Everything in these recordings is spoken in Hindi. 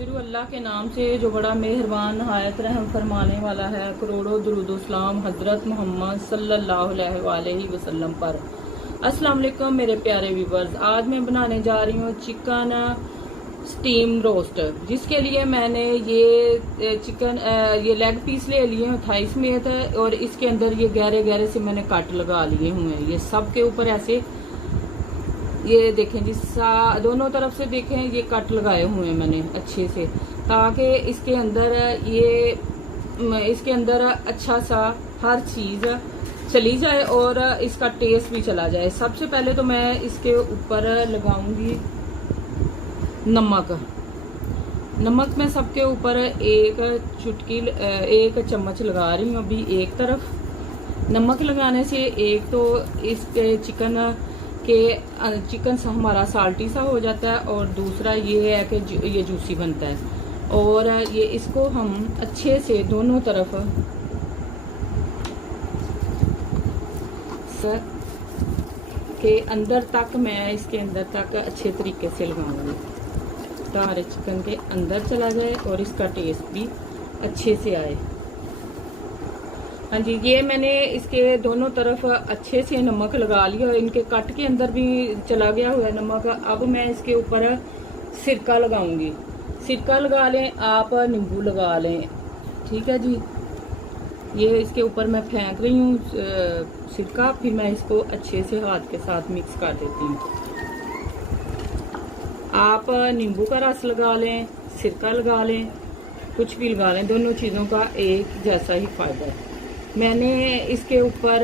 शुरू अल्लाह के नाम से जो बड़ा मेहरबान नहायत रहम फरमाने वाला है। करोड़ों दुरूद सलाम हज़रत मोहम्मद सल्लल्लाहु अलैहि वसल्लम पर। अस्सलाम वालेकुम मेरे प्यारे व्यूवर्स, आज मैं बनाने जा रही हूँ चिकन स्टीम रोस्ट, जिसके लिए मैंने ये चिकन ये लेग पीस ले लिए हैं, थाई समेत, और इसके अंदर ये गहरे गहरे से मैंने कट लगा लिए हुए हैं। ये सब के ऊपर ऐसे ये देखें जी, दोनों तरफ से देखें, ये कट लगाए हुए हैं मैंने अच्छे से, ताकि इसके अंदर अच्छा सा हर चीज़ चली जाए और इसका टेस्ट भी चला जाए। सबसे पहले तो मैं इसके ऊपर लगाऊंगी नमक मैं सबके ऊपर एक चम्मच लगा रही हूँ अभी एक तरफ। नमक लगाने से एक तो इसके चिकन सा हमारा साल्टी सा हो जाता है, और दूसरा ये है कि ये जूसी बनता है। और ये इसको हम अच्छे से दोनों तरफ के अंदर तक, मैं इसके अंदर तक अच्छे तरीके से लगाऊंगी, ताकि चिकन के अंदर चला जाए और इसका टेस्ट भी अच्छे से आए। हाँ जी, ये मैंने इसके दोनों तरफ अच्छे से नमक लगा लिया और इनके कट के अंदर भी चला गया हुआ है नमक। अब मैं इसके ऊपर सिरका लगाऊंगी। सिरका लगा लें, आप नींबू लगा लें, ठीक है जी। ये इसके ऊपर मैं फेंक रही हूँ सिरका, फिर मैं इसको अच्छे से हाथ के साथ मिक्स कर देती हूँ। आप नींबू का रस लगा लें, सिरका लगा लें, कुछ भी लगा लें, दोनों चीज़ों का एक जैसा ही फायदा है। मैंने इसके ऊपर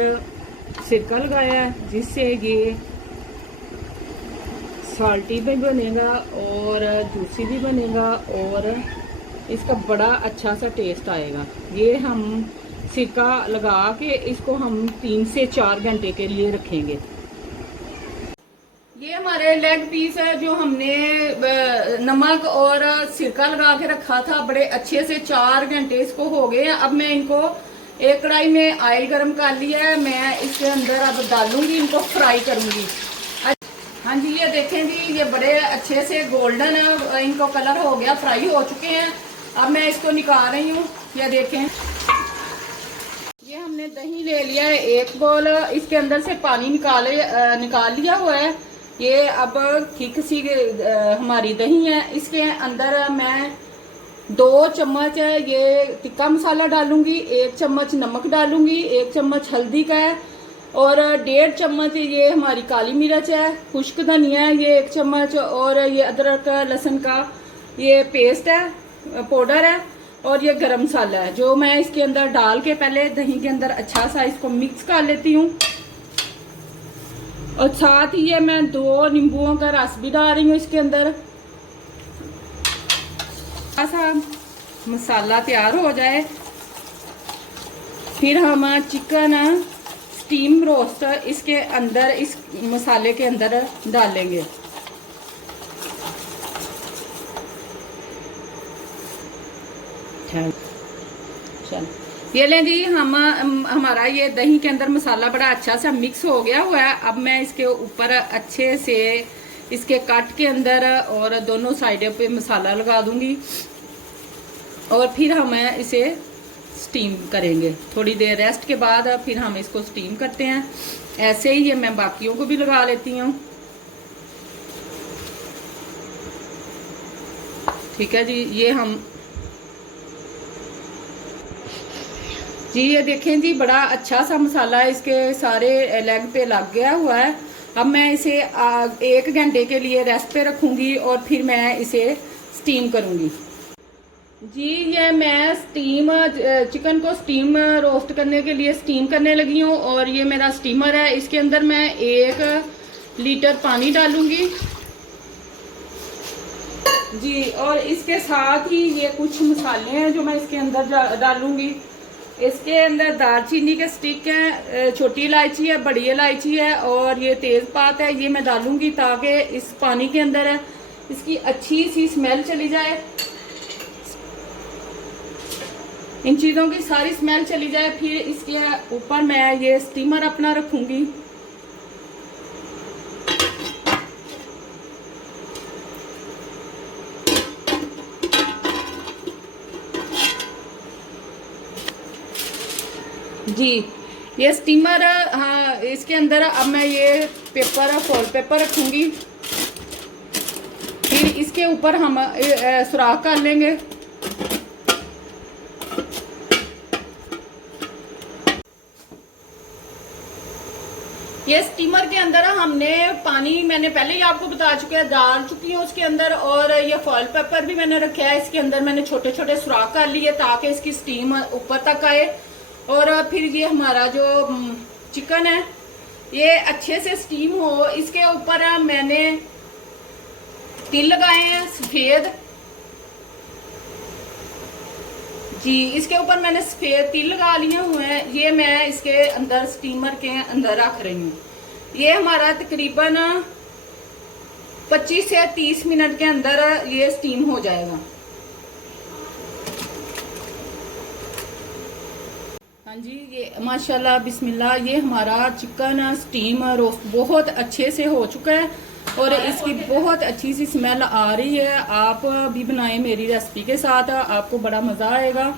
सिरका लगाया है, जिससे ये साल्टी भी बनेगा और जूसी भी बनेगा और इसका बड़ा अच्छा सा टेस्ट आएगा। ये हम सिरका लगा के इसको हम 3 से 4 घंटे के लिए रखेंगे। ये हमारे लेग पीस है जो हमने नमक और सिरका लगा के रखा था, बड़े अच्छे से 4 घंटे इसको हो गए हैं। अब मैं इनको एक कढ़ाई में ऑयल गरम कर लिया है, मैं इसके अंदर अब डालूंगी, इनको फ्राई करूंगी। हाँ जी, ये देखें जी, ये बड़े अच्छे से गोल्डन इनको कलर हो गया, फ्राई हो चुके हैं। अब मैं इसको निकाल रही हूँ। ये देखें, ये हमने दही ले लिया है 1 बोल, इसके अंदर से पानी निकाल लिया हुआ है। ये अब ठीक सी हमारी दही है। इसके अंदर मैं 2 चम्मच ये टिक्का मसाला डालूंगी, 1 चम्मच नमक डालूंगी, 1 चम्मच हल्दी का है, और 1.5 चम्मच ये हमारी काली मिर्च है, खुश्क धनिया है ये 1 चम्मच, और ये अदरक लहसुन का ये पेस्ट है, पाउडर है, और ये गरम मसाला है, जो मैं इसके अंदर डाल के पहले दही के अंदर अच्छा सा इसको मिक्स कर लेती हूँ। और साथ ही ये मैं 2 नींबुओं का रस भी डाल रही हूँ इसके अंदर। ऐसा मसाला तैयार हो जाए, फिर हम चिकन स्टीम रोस्ट इसके अंदर, इस मसाले के अंदर डालेंगे। चल, ये लें जी, हमारा ये दही के अंदर मसाला बड़ा अच्छा सा मिक्स हो गया हुआ है। अब मैं इसके ऊपर अच्छे से इसके कट के अंदर और दोनों साइडों पे मसाला लगा दूंगी, और फिर हम इसे स्टीम करेंगे। थोड़ी देर रेस्ट के बाद फिर हम इसको स्टीम करते हैं। ऐसे ही ये मैं बाकियों को भी लगा लेती हूँ, ठीक है जी। ये देखें जी, बड़ा अच्छा सा मसाला इसके सारे लेग पे लग गया हुआ है। अब मैं इसे 1 घंटे के लिए रेस्ट पे रखूंगी और फिर मैं इसे स्टीम करूंगी जी। ये मैं चिकन को स्टीम रोस्ट करने के लिए स्टीम करने लगी हूँ, और ये मेरा स्टीमर है। इसके अंदर मैं 1 लीटर पानी डालूंगी जी, और इसके साथ ही ये कुछ मसाले हैं जो मैं इसके अंदर डालूंगी। इसके अंदर दालचीनी के स्टिक हैं, छोटी इलायची है, बड़ी इलायची है, और ये तेज़पात है, ये मैं डालूंगी ताकि इस पानी के अंदर है इसकी अच्छी सी स्मेल चली जाए, इन चीज़ों की सारी स्मेल चली जाए। फिर इसके ऊपर मैं ये स्टीमर अपना रखूंगी। जी ये स्टीमर, हाँ इसके अंदर अब मैं ये पेपर फॉल पेपर रखूंगी, फिर इसके ऊपर हम सुराख कर लेंगे। ये स्टीमर के अंदर हमने पानी, मैंने पहले ही आपको बता चुका है, डाल चुकी हूँ उसके अंदर, और ये फॉइल पेपर भी मैंने रखा है। इसके अंदर मैंने छोटे छोटे सुराख कर लिए ताकि इसकी स्टीम ऊपर तक आए। और फिर ये हमारा जो चिकन है ये अच्छे से स्टीम हो, इसके ऊपर मैंने तिल लगाए हैं सफेद। जी इसके ऊपर मैंने सफेद तिल लगा लिए हुए हैं। ये मैं इसके अंदर स्टीमर के अंदर रख रही हूँ। ये हमारा तकरीबन 25 से 30 मिनट के अंदर ये स्टीम हो जाएगा। हाँ जी, ये माशाल्लाह बिस्मिल्लाह, ये हमारा चिकन स्टीम रोस्ट बहुत अच्छे से हो चुका है और इसकी बहुत अच्छी सी स्मेल आ रही है। आप भी बनाएं मेरी रेसिपी के साथ, आपको बड़ा मज़ा आएगा।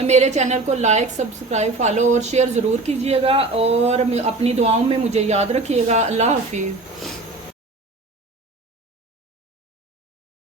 मेरे चैनल को लाइक, सब्सक्राइब, फॉलो और शेयर ज़रूर कीजिएगा और अपनी दुआओं में मुझे याद रखिएगा। अल्लाह हाफिज़।